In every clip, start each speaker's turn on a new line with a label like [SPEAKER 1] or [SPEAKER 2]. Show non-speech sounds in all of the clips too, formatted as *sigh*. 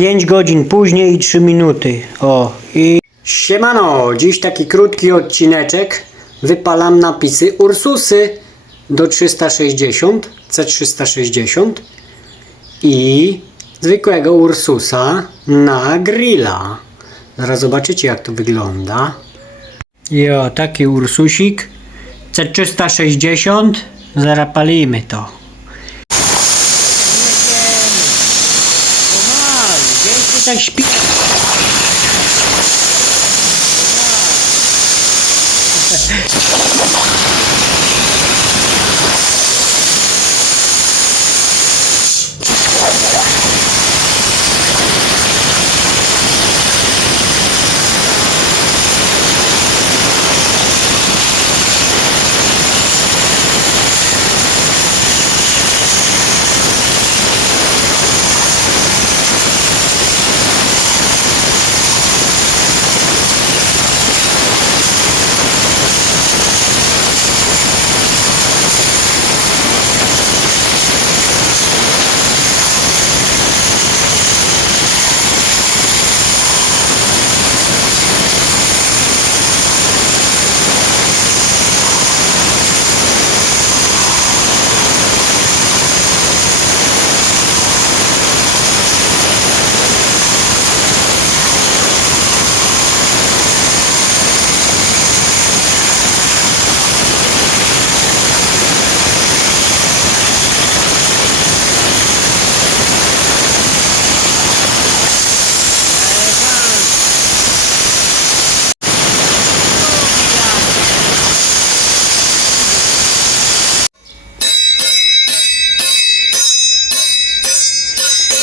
[SPEAKER 1] 5 godzin później i 3 minuty. O, i... Siemano, dziś taki krótki odcineczek. Wypalam napisy Ursusy do 360, C360 i zwykłego Ursusa na grilla. Zaraz zobaczycie jak to wygląda. Jo, taki Ursusik. C360. Zaraz palimy to. Dzieci tak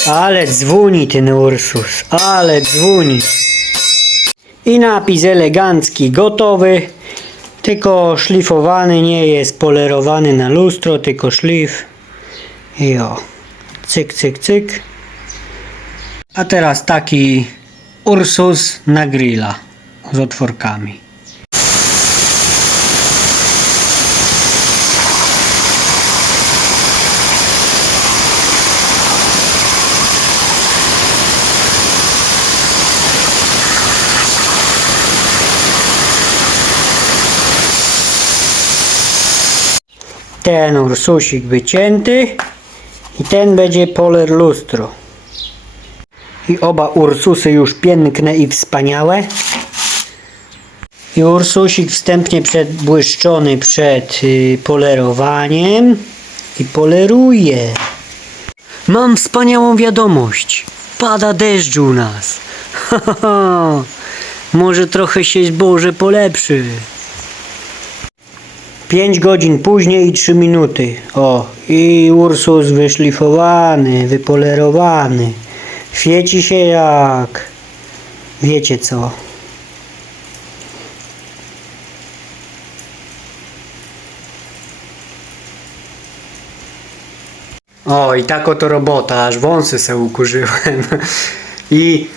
[SPEAKER 1] Ale dzwoni ten Ursus, ale dzwoni. I napis elegancki, gotowy. Tylko szlifowany nie jest polerowany na lustro, tylko szlif. I o, cyk, cyk, cyk. A teraz taki Ursus na grilla z otworkami. Ten Ursusik wycięty i ten będzie poler lustro. I oba Ursusy już piękne i wspaniałe. I Ursusik wstępnie przedbłyszczony przed y, polerowaniem i poleruje. Mam wspaniałą wiadomość. Pada deszcz u nas. *laughs* Może trochę się zboże polepszy. 5 godzin później i 3 minuty. O, i Ursus wyszlifowany, wypolerowany. Świeci się jak... Wiecie co. O, i tak oto robota, aż wąsy se ukurzyłem. *laughs* I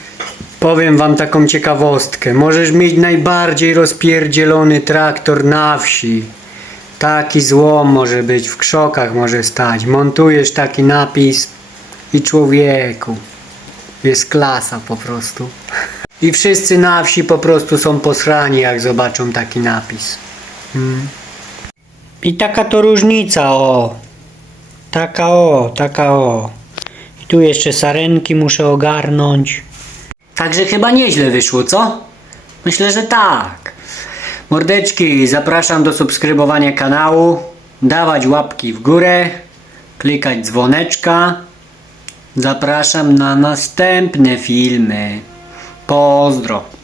[SPEAKER 1] powiem wam taką ciekawostkę. Możesz mieć najbardziej rozpierdzielony traktor na wsi. Taki złom może być, w krzokach może stać. Montujesz taki napis i człowieku. Jest klasa po prostu. I wszyscy na wsi po prostu są posrani, jak zobaczą taki napis. Mm. I taka to różnica, o. Taka o, taka o. I tu jeszcze sarenki muszę ogarnąć. Także chyba nieźle wyszło, co? Myślę, że tak. Mordeczki, zapraszam do subskrybowania kanału, dawać łapki w górę, klikać dzwoneczka. Zapraszam na następne filmy. Pozdro.